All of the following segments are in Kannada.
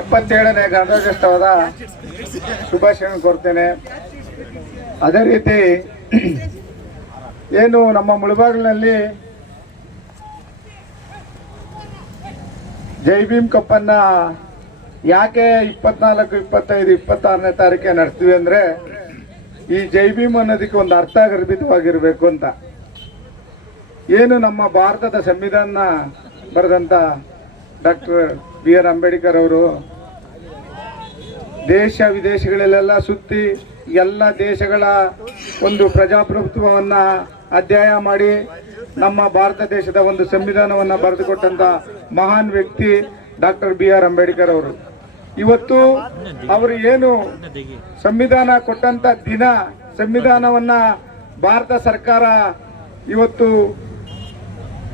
ಎಪ್ಪತ್ತೇಳನೇ ಗಣರಾಜ್ಯೋತ್ಸವದ ಶುಭಾಶಯ ಕೋರ್ತೇನೆ. ಅದೇ ರೀತಿ ಏನು ನಮ್ಮ ಮುಳುಬಾಗಿಲಿನಲ್ಲಿ ಜೈ ಭೀಮ್ ಕಪ್ಪನ್ನ ಯಾಕೆ ಇಪ್ಪತ್ನಾಲ್ಕು, ಇಪ್ಪತ್ತೈದು, ಇಪ್ಪತ್ತಾರನೇ ತಾರೀಕೆ ನಡೆಸ್ತೀವಿ ಅಂದ್ರೆ ಈ ಜೈ ಭೀಮ್ ಅನ್ನೋದಕ್ಕೆ ಒಂದು ಅರ್ಥ ಗರ್ಭಿತವಾಗಿರಬೇಕು ಅಂತ. ಏನು ನಮ್ಮ ಭಾರತದ ಸಂವಿಧಾನ ಬರೆದಂತ ಡಾಕ್ಟರ್ ಬಿ ಆರ್ ಅಂಬೇಡ್ಕರ್ ಅವರು ದೇಶ ವಿದೇಶಗಳಲ್ಲೆಲ್ಲ ಸುತ್ತಿ ಎಲ್ಲ ದೇಶಗಳ ಒಂದು ಪ್ರಜಾಪ್ರಭುತ್ವವನ್ನ ಅಧ್ಯಯ ಮಾಡಿ ನಮ್ಮ ಭಾರತ ದೇಶದ ಒಂದು ಸಂವಿಧಾನವನ್ನ ಬರೆದುಕೊಟ್ಟಂಥ ಮಹಾನ್ ವ್ಯಕ್ತಿ ಡಾಕ್ಟರ್ ಬಿ ಆರ್ ಅಂಬೇಡ್ಕರ್ ಅವರು. ಇವತ್ತು ಅವರು ಏನು ಸಂವಿಧಾನ ಕೊಟ್ಟಂತ ದಿನ ಸಂವಿಧಾನವನ್ನ ಭಾರತ ಸರ್ಕಾರ ಇವತ್ತು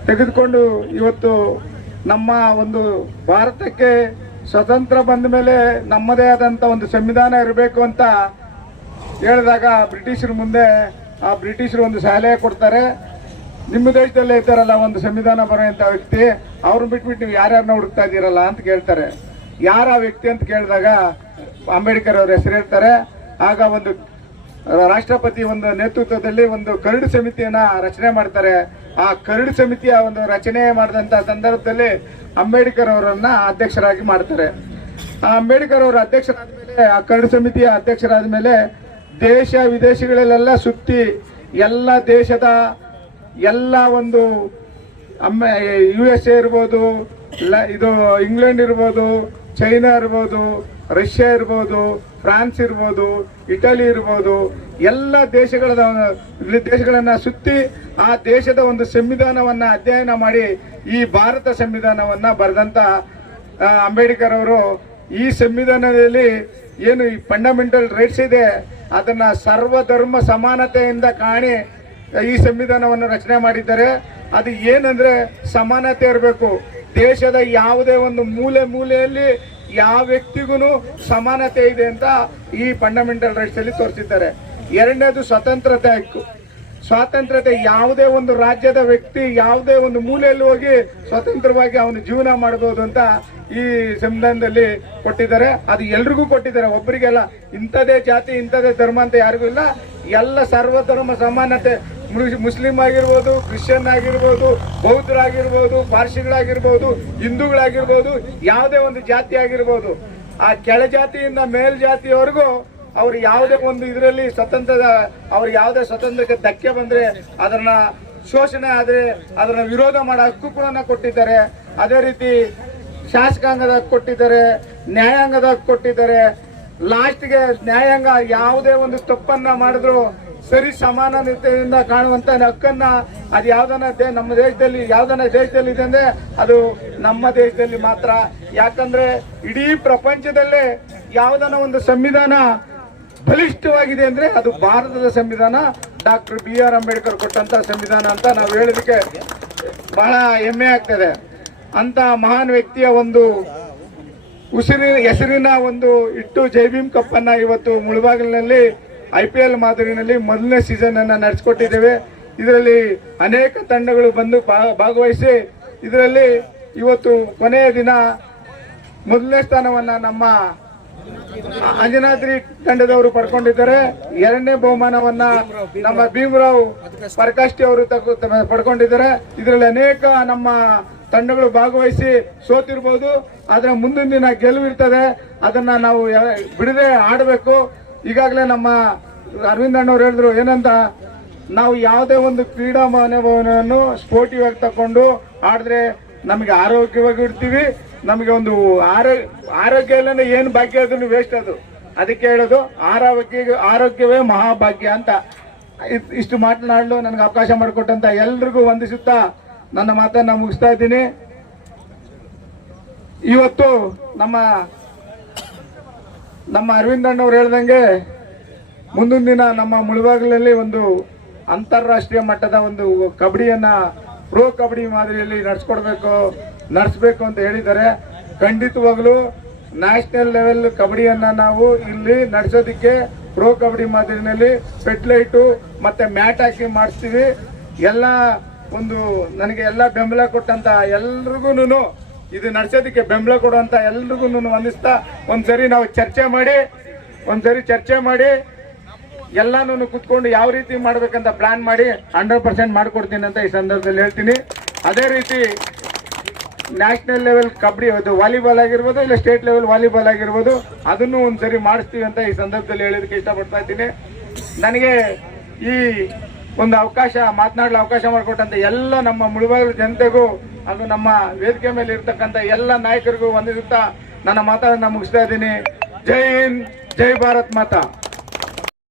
ತೆಗೆದುಕೊಂಡು ಇವತ್ತು ನಮ್ಮ ಒಂದು ಭಾರತಕ್ಕೆ ಸ್ವತಂತ್ರ ಬಂದ ಮೇಲೆ ನಮ್ಮದೇ ಆದಂತ ಒಂದು ಸಂವಿಧಾನ ಇರಬೇಕು ಅಂತ ಹೇಳಿದಾಗ ಬ್ರಿಟಿಷರ ಮುಂದೆ ಆ ಬ್ರಿಟಿಷರು ಒಂದು ಸಲಹೆ ಕೊಡ್ತಾರೆ. ನಿಮ್ಮ ದೇಶದಲ್ಲೇ ಇದ್ದಾರಲ್ಲ ಒಂದು ಸಂವಿಧಾನ ಬರೋಂಥ ವ್ಯಕ್ತಿ, ಅವ್ರನ್ನ ಬಿಟ್ಬಿಟ್ಟು ನೀವು ಯಾರ್ಯಾರನ್ನ ಹುಡುಕ್ತಾ ಇದ್ದೀರಲ್ಲ ಅಂತ ಕೇಳ್ತಾರೆ. ಯಾರ ವ್ಯಕ್ತಿ ಅಂತ ಕೇಳಿದಾಗ ಅಂಬೇಡ್ಕರ್ ಅವ್ರ ಹೆಸರು ಹೇಳ್ತಾರೆ. ಆಗ ಒಂದು ರಾಷ್ಟ್ರಪತಿ ಒಂದು ನೇತೃತ್ವದಲ್ಲಿ ಒಂದು ಕರಡು ಸಮಿತಿಯನ್ನ ರಚನೆ ಮಾಡ್ತಾರೆ. ಆ ಕರಡು ಸಮಿತಿಯ ಒಂದು ರಚನೆ ಮಾಡಿದಂತ ಸಂದರ್ಭದಲ್ಲಿ ಅಂಬೇಡ್ಕರ್ ಅವರನ್ನ ಅಧ್ಯಕ್ಷರಾಗಿ ಮಾಡ್ತಾರೆ. ಆ ಅಂಬೇಡ್ಕರ್ ಅವರು ಅಧ್ಯಕ್ಷರಾದ ಮೇಲೆ ಆ ಕರಡು ಸಮಿತಿಯ ಅಧ್ಯಕ್ಷರಾದ ಮೇಲೆ ದೇಶ ವಿದೇಶಗಳಲ್ಲೆಲ್ಲ ಸುತ್ತಿ ಎಲ್ಲ ದೇಶದ ಎಲ್ಲ ಒಂದು ಅಮ್ಮ ಯು ಎಸ್ ಎ ಇರ್ಬೋದು ಇದು ಇಂಗ್ಲೆಂಡ್ ಇರ್ಬೋದು, ಚೈನಾ ಇರ್ಬೋದು, ರಷ್ಯಾ ಇರ್ಬೋದು ಫ್ರಾನ್ಸ್ ಇರ್ಬೋದು, ಇಟಲಿ ಇರ್ಬೋದು, ಎಲ್ಲ ದೇಶಗಳ ದೇಶಗಳನ್ನ ಸುತ್ತಿ ಆ ದೇಶದ ಒಂದು ಸಂವಿಧಾನವನ್ನ ಅಧ್ಯಯನ ಮಾಡಿ ಈ ಭಾರತ ಸಂವಿಧಾನವನ್ನ ಬರೆದಂತ ಅಂಬೇಡ್ಕರ್ ಅವರು ಈ ಸಂವಿಧಾನದಲ್ಲಿ ಏನು ಈ ಫಂಡಮೆಂಟಲ್ ರೈಟ್ಸ್ ಇದೆ, ಅದನ್ನ ಸರ್ವಧರ್ಮ ಸಮಾನತೆಯಿಂದ ಕಾಣಿ ಈ ಸಂವಿಧಾನವನ್ನು ರಚನೆ ಮಾಡಿದ್ದಾರೆ. ಅದು ಏನಂದ್ರೆ ಸಮಾನತೆ ಇರಬೇಕು. ದೇಶದ ಯಾವುದೇ ಒಂದು ಮೂಲೆ ಮೂಲೆಯಲ್ಲಿ ಯಾವ ವ್ಯಕ್ತಿಗೂ ಸಮಾನತೆ ಇದೆ ಅಂತ ಈ ಫಂಡಮೆಂಟಲ್ ರೈಟ್ಸ್ ಅಲ್ಲಿ ತೋರಿಸಿದ್ದಾರೆ. ಎರಡನೇದು ಸ್ವತಂತ್ರತೆ ಹಕ್ಕು. ಸ್ವಾತಂತ್ರ್ಯತೆ ಯಾವುದೇ ಒಂದು ರಾಜ್ಯದ ವ್ಯಕ್ತಿ ಯಾವುದೇ ಒಂದು ಮೂಲೆಯಲ್ಲಿ ಹೋಗಿ ಸ್ವತಂತ್ರವಾಗಿ ಅವನು ಜೀವನ ಮಾಡಬಹುದು ಅಂತ ಈ ಸಂವಿಧಾನದಲ್ಲಿ ಕೊಟ್ಟಿದ್ದಾರೆ. ಅದು ಎಲ್ರಿಗೂ ಕೊಟ್ಟಿದ್ದಾರೆ. ಒಬ್ಬರಿಗೆಲ್ಲ ಇಂಥದೇ ಜಾತಿ ಇಂಥದೇ ಧರ್ಮ ಅಂತ ಯಾರಿಗೂ ಇಲ್ಲ. ಎಲ್ಲ ಸರ್ವಧರ್ಮ ಸಮಾನತೆ ಮುಸ್ಲಿಂ ಆಗಿರ್ಬೋದು, ಕ್ರಿಶ್ಚಿಯನ್ ಆಗಿರ್ಬೋದು, ಬೌದ್ಧರಾಗಿರ್ಬೋದು, ಪಾರ್ಸಿಗಳಾಗಿರ್ಬೋದು, ಹಿಂದೂಗಳಾಗಿರ್ಬೋದು, ಯಾವುದೇ ಒಂದು ಜಾತಿ ಆಗಿರ್ಬೋದು, ಆ ಕೆಳಜಾತಿಯಿಂದ ಮೇಲ್ಜಾತಿಯವರೆಗೂ ಅವ್ರು ಯಾವುದೇ ಒಂದು ಇದರಲ್ಲಿ ಸ್ವತಂತ್ರದ, ಅವ್ರು ಯಾವುದೇ ಸ್ವತಂತ್ರಕ್ಕೆ ಧಕ್ಕೆ ಬಂದರೆ ಅದನ್ನು ಶೋಷಣೆ ಆದರೆ ಅದನ್ನು ವಿರೋಧ ಮಾಡೋ ಹಕ್ಕು ಕೂಡ ಕೊಟ್ಟಿದ್ದಾರೆ. ಅದೇ ರೀತಿ ಶಾಸಕಾಂಗದ ಕೊಟ್ಟಿದ್ದಾರೆ, ನ್ಯಾಯಾಂಗದ ಕೊಟ್ಟಿದ್ದಾರೆ. ಲಾಸ್ಟ್ಗೆ ನ್ಯಾಯಾಂಗ ಯಾವುದೇ ಒಂದು ತಪ್ಪನ್ನ ಮಾಡಿದ್ರು ಸರಿ ಸಮಾನತೆಯಿಂದ ಕಾಣುವಂತ ಹಕ್ಕನ್ನ ಅದು ಯಾವ್ದನ್ನ ದೇ- ನಮ್ಮ ದೇಶದಲ್ಲಿ ಯಾವ್ದನ ದೇಶದಲ್ಲಿ ಇದೆ ಅಂದ್ರೆ ಅದು ನಮ್ಮ ದೇಶದಲ್ಲಿ ಮಾತ್ರ. ಯಾಕಂದ್ರೆ ಇಡೀ ಪ್ರಪಂಚದಲ್ಲೇ ಯಾವ್ದನ ಒಂದು ಸಂವಿಧಾನ ಬಲಿಷ್ಠವಾಗಿದೆ ಅಂದ್ರೆ ಅದು ಭಾರತದ ಸಂವಿಧಾನ. ಡಾಕ್ಟರ್ ಬಿ ಆರ್ ಅಂಬೇಡ್ಕರ್ ಕೊಟ್ಟಂತ ಸಂವಿಧಾನ ಅಂತ ನಾವು ಹೇಳೋದಕ್ಕೆ ಬಹಳ ಹೆಮ್ಮೆ ಆಗ್ತದೆ. ಅಂತ ಮಹಾನ್ ವ್ಯಕ್ತಿಯ ಒಂದು ಉಸಿರಿನ ಹೆಸರಿನ ಒಂದು ಇಟ್ಟು ಜೈ ಭೀಮ್ ಕಪ್ ಅನ್ನ ಇವತ್ತು ಮುಳಬಾಗಿಲಿನಲ್ಲಿ ಐ ಪಿ ಎಲ್ ಮಾದರಿನಲ್ಲಿ ಮೊದಲನೇ ಸೀಸನ್ ಅನ್ನು ನಡೆಸಿಕೊಟ್ಟಿದ್ದೇವೆ. ಇದರಲ್ಲಿ ಅನೇಕ ತಂಡಗಳು ಬಂದು ಭಾಗವಹಿಸಿ, ಇದರಲ್ಲಿ ಇವತ್ತು ಕೊನೆಯ ದಿನ ಮೊದಲನೇ ಸ್ಥಾನವನ್ನ ನಮ್ಮ ಅಂಜನಾದ್ರಿ ತಂಡದವರು ಪಡ್ಕೊಂಡಿದ್ದಾರೆ. ಎರಡನೇ ಬಹುಮಾನವನ್ನ ನಮ್ಮ ಭೀಮರಾವ್ ಪರಕಾಷ್ಟಿ ಅವರು ಪಡ್ಕೊಂಡಿದ್ದಾರೆ. ಇದರಲ್ಲಿ ಅನೇಕ ನಮ್ಮ ತಂಡಗಳು ಭಾಗವಹಿಸಿ ಸೋತಿರ್ಬೋದು. ಆದ್ರೆ ಮುಂದಿನ ದಿನ ಗೆಲುವಿರ್ತದೆ. ಅದನ್ನ ನಾವು ಬಿಡದೆ ಆಡಬೇಕು. ಈಗಾಗಲೇ ನಮ್ಮ ಅರವಿಂದ್ ಅಣ್ಣವ್ರು ಹೇಳಿದ್ರು, ಏನಂತ, ನಾವು ಯಾವುದೇ ಒಂದು ಕ್ರೀಡಾ ಮನೋಭಾವನೆಯನ್ನು ಸ್ಪೋರ್ಟಿವ್ ತಗೊಂಡು ಆಡಿದ್ರೆ ನಮಗೆ ಆರೋಗ್ಯವಾಗಿ ಇಡ್ತೀವಿ, ನಮಗೆ ಒಂದು ಆರೋಗ್ಯ ಇಲ್ಲಂದ್ರೆ ಏನು ಭಾಗ್ಯ ಅದನ್ನು ವೇಸ್ಟ್ ಅದು. ಅದಕ್ಕೆ ಹೇಳೋದು, ಆರೋಗ್ಯ, ಆರೋಗ್ಯವೇ ಮಹಾಭಾಗ್ಯ ಅಂತ. ಇಷ್ಟು ಮಾತನಾಡಲು ನನಗೆ ಅವಕಾಶ ಮಾಡಿಕೊಟ್ಟಂತ ಎಲ್ರಿಗೂ ವಂದಿಸುತ್ತಾ ನನ್ನ ಮಾತನ್ನ ಮುಗಿಸ್ತಾ ಇದ್ದೀನಿ. ಇವತ್ತು ನಮ್ಮ ನಮ್ಮ ಅರವಿಂದ ಅಣ್ಣವ್ರು ಹೇಳ್ದಂಗೆ ಮುಂದಿನ ದಿನ ನಮ್ಮ ಮುಳಬಾಗಿಲಲ್ಲಿ ಒಂದು ಅಂತಾರಾಷ್ಟ್ರೀಯ ಮಟ್ಟದ ಒಂದು ಕಬಡ್ಡಿಯನ್ನು ಪ್ರೋ ಕಬಡ್ಡಿ ಮಾದರಿಯಲ್ಲಿ ನಡೆಸ್ಕೊಡ್ಬೇಕು, ನಡೆಸ್ಬೇಕು ಅಂತ ಹೇಳಿದ್ದಾರೆ. ಖಂಡಿತವಾಗ್ಲೂ ನ್ಯಾಷನಲ್ ಲೆವೆಲ್ ಕಬಡ್ಡಿಯನ್ನು ನಾವು ಇಲ್ಲಿ ನಡೆಸೋದಕ್ಕೆ ಪ್ರೋ ಕಬಡ್ಡಿ ಮಾದರಿನಲ್ಲಿ ಪೆಟ್ಲೈಟು ಮತ್ತೆ ಮ್ಯಾಟ್ ಹಾಕಿ ಮಾಡಿಸ್ತೀವಿ. ಎಲ್ಲ ಒಂದು ನನಗೆ ಎಲ್ಲ ಬೆಂಬಲ ಕೊಟ್ಟಂತ ಎಲ್ರಿಗೂ ಇದು ನಡೆಸೋದಕ್ಕೆ ಬೆಂಬಲ ಕೊಡುವಂತ ಎಲ್ರಿಗೂ ವಂದಿಸ್ತಾ ಒಂದ್ಸರಿ ನಾವು ಚರ್ಚೆ ಮಾಡಿ ಒಂದ್ಸರಿ ಚರ್ಚೆ ಮಾಡಿ, ಎಲ್ಲಾನು ಕುತ್ಕೊಂಡು ಯಾವ ರೀತಿ ಮಾಡ್ಬೇಕಂತ ಪ್ಲಾನ್ ಮಾಡಿ ಹಂಡ್ರೆಡ್ ಪರ್ಸೆಂಟ್ ಮಾಡಿಕೊಡ್ತೀನಿ ಅಂತ ಈ ಸಂದರ್ಭದಲ್ಲಿ ಹೇಳ್ತೀನಿ. ಅದೇ ರೀತಿ ನ್ಯಾಷನಲ್ ಲೆವೆಲ್ ಕಬಡ್ಡಿ ಅದು ವಾಲಿಬಾಲ್ ಆಗಿರ್ಬೋದು ಇಲ್ಲ ಸ್ಟೇಟ್ ಲೆವೆಲ್ ವಾಲಿಬಾಲ್ ಆಗಿರ್ಬೋದು, ಅದನ್ನು ಒಂದ್ಸರಿ ಮಾಡಿಸ್ತೀವಿ ಅಂತ ಈ ಸಂದರ್ಭದಲ್ಲಿ ಹೇಳೋದಕ್ಕೆ ಇಷ್ಟಪಡ್ತಾ ಇದ್ದೀನಿ. ನನಗೆ ಈ ಒಂದು ಅವಕಾಶ, ಮಾತನಾಡಲು ಅವಕಾಶ ಮಾಡಿಕೊಟ್ಟಂತ ಎಲ್ಲ ನಮ್ಮ ಮುಳುಬಾಗಿಲು ಜನತೆಗೂ ಹಾಗೂ ನಮ್ಮ ವೇದಿಕೆ ಮೇಲೆ ಇರ್ತಕ್ಕಂಥ ಎಲ್ಲ ನಾಯಕರಿಗೂ ವಂದಿಸುತ್ತಾ ನನ್ನ ಮಾತನ್ನ ಮುಗಿಸ್ತಾ ಇದ್ದೀನಿ. ಜೈ ಹಿಂದ್, ಜೈ ಭಾರತ್ ಮಾತಾ.